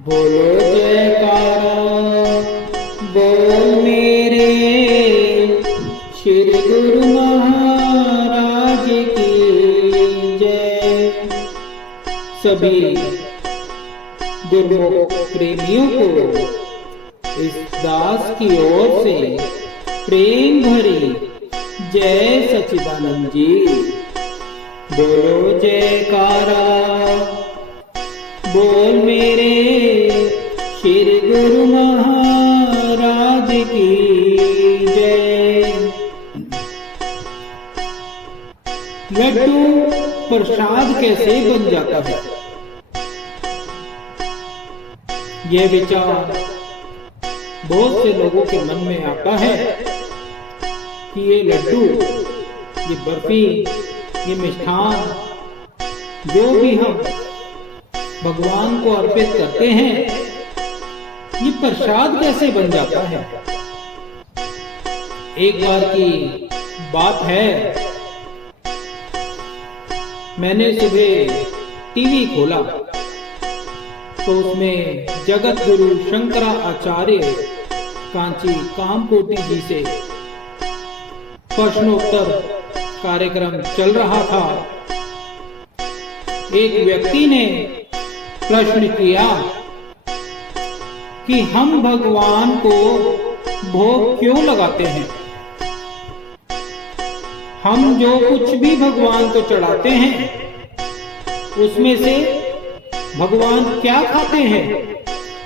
बोलो जयकारा बोल मेरे श्री गुरु महाराज की जय। सभी गुरुमुख प्रेमियों को इस दास की ओर से प्रेम भरी जय सच्चिदानंद जी। बोलो जयकारा बोल मेरे श्री गुरु महाराज की जय। लड्डू प्रसाद कैसे बन जाता है, यह विचार बहुत से लोगों के मन में आता है कि ये लड्डू, ये बर्फी, ये मिष्ठान जो भी हम भगवान को अर्पित करते हैं, ये प्रसाद कैसे बन जाता है। एक बार की बात है, मैंने सुबह टीवी खोला तो उसमें जगत गुरु शंकराचार्य कांची कामकोटि जी से प्रश्नोत्तर कार्यक्रम चल रहा था। एक व्यक्ति ने प्रश्न किया कि हम भगवान को भोग क्यों लगाते हैं। हम जो कुछ भी भगवान को चढ़ाते हैं उसमें से भगवान क्या खाते हैं,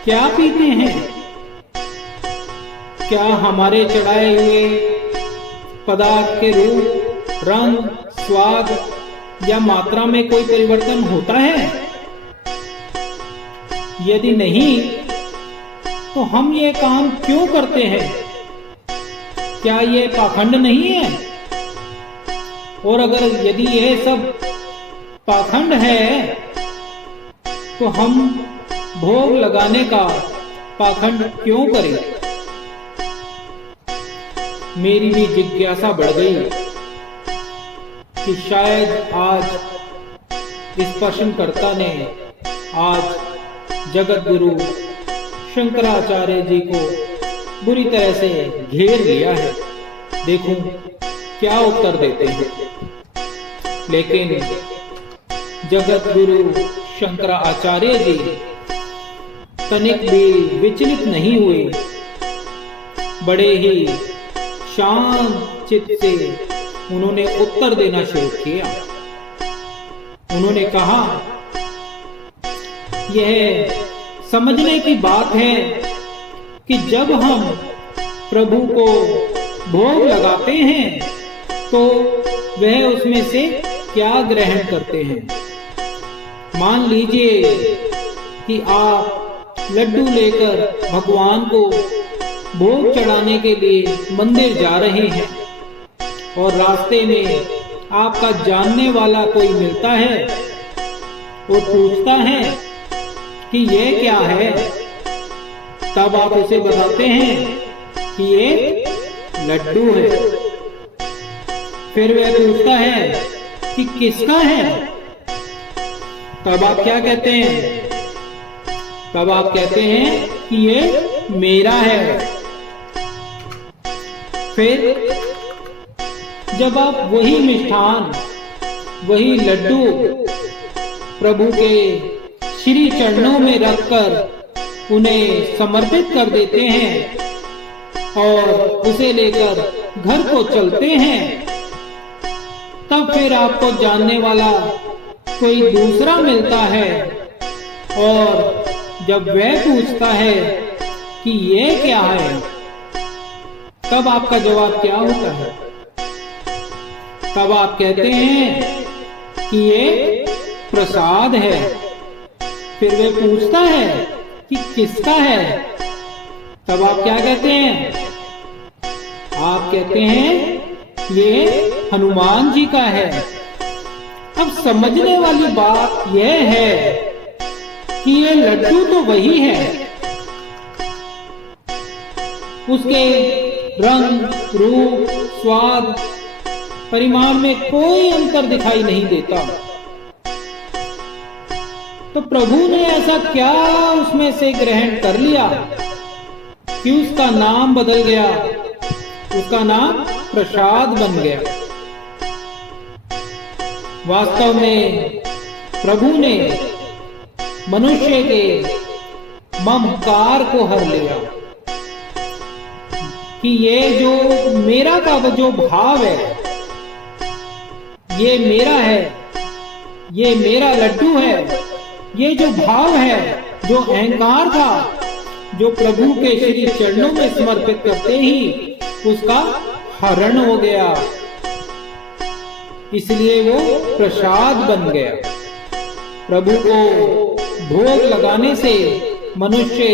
क्या पीते हैं। क्या हमारे चढ़ाए हुए पदार्थ के रूप, रंग, स्वाद या मात्रा में कोई परिवर्तन होता है? यदि नहीं तो हम ये काम क्यों करते हैं? क्या ये पाखंड नहीं है? और अगर यदि ये सब पाखंड है तो हम भोग लगाने का पाखंड क्यों करें? मेरी भी जिज्ञासा बढ़ गई कि शायद आज इस प्रश्नकर्ता ने आज जगत गुरु शंकराचार्य जी को बुरी तरह से घेर लिया है। देखूं क्या उत्तर देते हैं। लेकिन जगत गुरु शंकराचार्य जी तनिक भी विचलित नहीं हुए, बड़े ही शांत चित्त से उन्होंने उत्तर देना शुरू किया। उन्होंने कहा, यह समझने की बात है कि जब हम प्रभु को भोग लगाते हैं तो वह उसमें से क्या ग्रहण करते हैं। मान लीजिए कि आप लड्डू लेकर भगवान को भोग चढ़ाने के लिए मंदिर जा रहे हैं और रास्ते में आपका जानने वाला कोई मिलता है और पूछता है कि ये क्या है। तब आप उसे बताते हैं कि ये लड्डू है। फिर वह पूछता है कि किसका है। तब आप क्या कहते हैं? तब आप कहते हैं कि ये मेरा है। फिर जब आप वही मिष्ठान, वही लड्डू प्रभु के श्री चरणों में रखकर उन्हें समर्पित कर देते हैं और उसे लेकर घर को चलते हैं, तब फिर आपको जानने वाला कोई दूसरा मिलता है और जब वह पूछता है कि ये क्या है, तब आपका जवाब क्या होता है? तब आप कहते हैं कि ये प्रसाद है। फिर वह पूछता है कि किसका है। तब आप क्या कहते हैं? आप कहते हैं ये हनुमान जी का है। अब समझने वाली बात यह है कि ये लड्डू तो वही है, उसके रंग, रूप, स्वाद, परिमाण में कोई अंतर दिखाई नहीं देता। तो प्रभु ने ऐसा क्या उसमें से ग्रहण कर लिया कि उसका नाम बदल गया, उसका नाम प्रसाद बन गया। वास्तव में प्रभु ने मनुष्य के ममकार को हर लिया कि ये जो मेरा का जो भाव है, ये मेरा है, ये मेरा लड्डू है, ये जो भाव है, जो अहंकार था, जो प्रभु के श्री चरणों में समर्पित करते ही उसका हरण हो गया, इसलिए वो प्रसाद बन गया। प्रभु को भोग लगाने से मनुष्य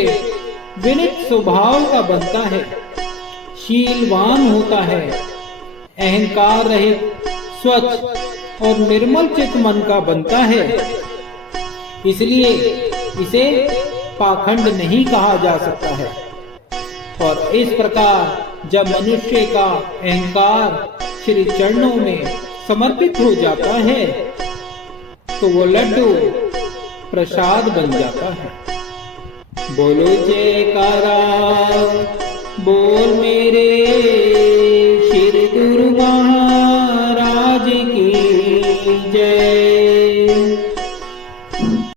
विनित स्वभाव का बनता है, शीलवान होता है, अहंकार रहित, स्वच्छ और निर्मल चित्त मन का बनता है। इसलिए इसे पाखंड नहीं कहा जा सकता है। और इस प्रकार जब मनुष्य का अहंकार श्री चरणों में समर्पित हो जाता है तो वो लड्डू प्रसाद बन जाता है। बोलो जयकारा, बोल मेरे